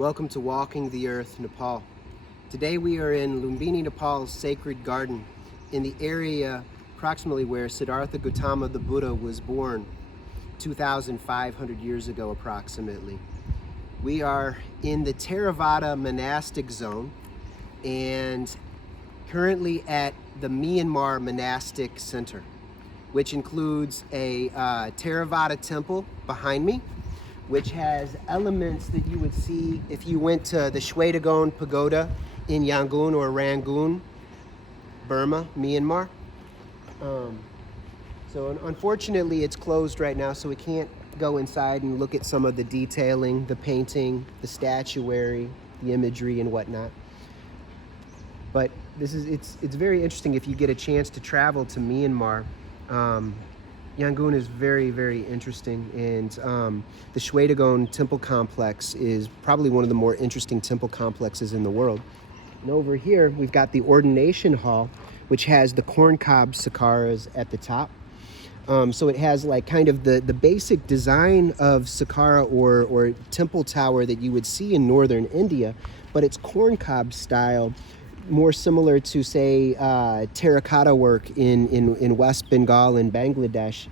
Welcome to Walking the Earth, Nepal. Today we are in Lumbini, Nepal's sacred garden, in the area approximately where Siddhartha Gautama the Buddha was born 2,500 years ago approximately. We are in the Theravada monastic zone and currently at the Myanmar Monastic Center, which includes a Theravada temple behind me, which has elements that you would see if you went to the Shwedagon Pagoda in Yangon or Rangoon, Burma, Myanmar. So unfortunately it's closed right now, so we can't go inside and look at some of the detailing, the painting, the statuary, the imagery and whatnot. But it's very interesting if you get a chance to travel to Myanmar. Yangon is very, very interesting, and the Shwedagon temple complex is probably one of the more interesting temple complexes in the world. And over here, we've got the ordination hall, which has the corncob sakaras at the top. So it has like kind of the basic design of sakara or temple tower that you would see in northern India, but it's corncob style, more similar to, say, terracotta work in West Bengal and Bangladesh,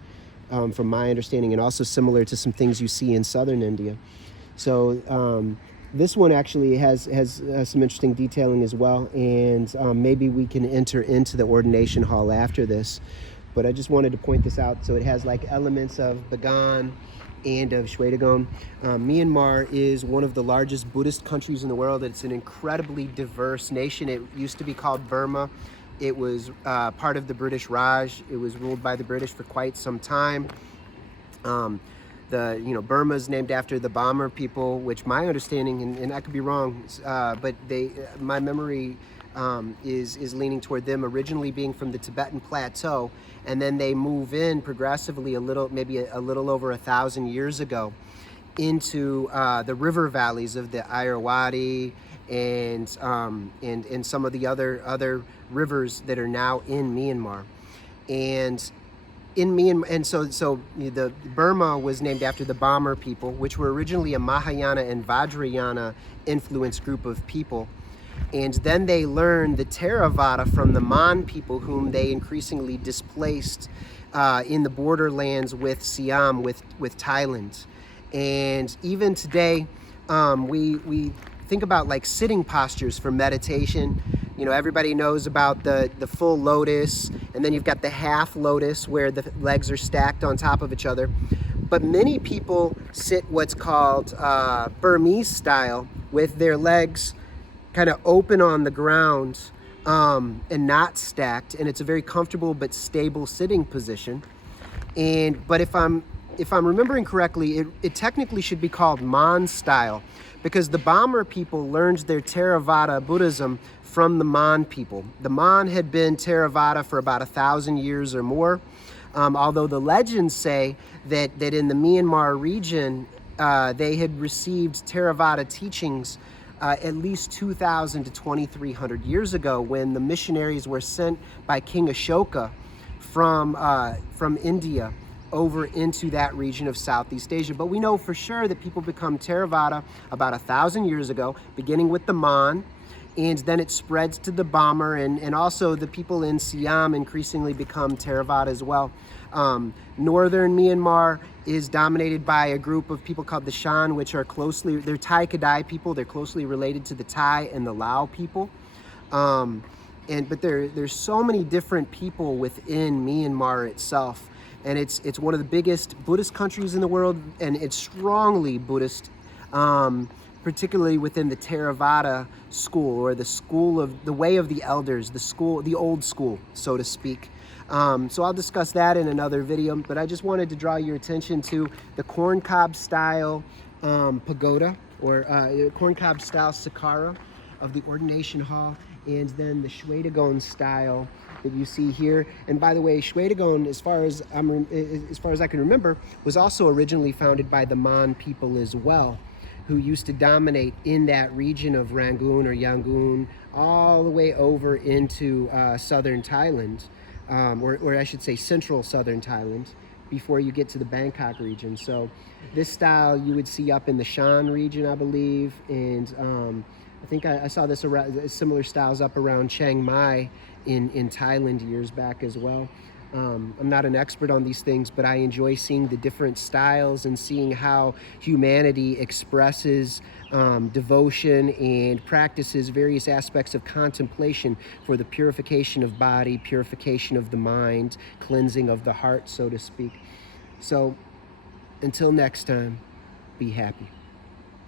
from my understanding, and also similar to some things you see in southern India. So this one actually has some interesting detailing as well, and maybe we can enter into the ordination hall after this. But I just wanted to point this out. So it has like elements of Bagan and of Shwedagon. Myanmar is one of the largest Buddhist countries in the world. It's an incredibly diverse nation. It used to be called Burma. It was part of the British Raj. It was ruled by the British for quite some time. Burma is named after the Bomber people, which my understanding, and I could be wrong, but my memory is leaning toward them originally being from the Tibetan plateau, and then they move in progressively maybe a little over 1,000 years ago into the river valleys of the Irrawaddy and some of the other rivers that are now in Myanmar. And in Myanmar, and so the Burma was named after the Bomber people, which were originally a Mahayana and Vajrayana influenced group of people. And then they learned the Theravada from the Mon people, whom they increasingly displaced in the borderlands with Siam, with Thailand. And even today, we think about like sitting postures for meditation. You know, everybody knows about the full lotus, and then you've got the half lotus where the legs are stacked on top of each other. But many people sit what's called Burmese style, with their legs kind of open on the ground and not stacked, and it's a very comfortable but stable sitting position. But if I'm remembering correctly, it technically should be called Mon style, because the Bomber people learned their Theravada Buddhism from the Mon people. The Mon had been Theravada for about 1,000 years or more, although the legends say that in the Myanmar region, they had received Theravada teachings at least 2,000 to 2,300 years ago, when the missionaries were sent by King Ashoka from India over into that region of Southeast Asia. But we know for sure that people become Theravada about 1,000 years ago, beginning with the Mon, and then it spreads to the Bomber, and also the people in Siam increasingly become Theravada as well. Northern Myanmar is dominated by a group of people called the Shan, which are they're Thai Kadai people. They're closely related to the Thai and the Lao people. But there's so many different people within Myanmar itself. And it's one of the biggest Buddhist countries in the world, and it's strongly Buddhist, particularly within the Theravada school, or the school of the way of the elders, the old school, so to speak. So I'll discuss that in another video, but I just wanted to draw your attention to the corncob style pagoda, or corncob style sakara of the ordination hall, and then the Shwedagon style that you see here. And by the way, Shwedagon, as far as I can remember, was also originally founded by the Mon people as well, who used to dominate in that region of Rangoon or Yangon, all the way over into southern Thailand, or I should say central southern Thailand, before you get to the Bangkok region. So this style you would see up in the Shan region, I believe, and I think I saw this around, similar styles up around Chiang Mai in Thailand years back as well. I'm not an expert on these things, but I enjoy seeing the different styles and seeing how humanity expresses devotion and practices various aspects of contemplation for the purification of body, purification of the mind, cleansing of the heart, so to speak. So until next time, be happy.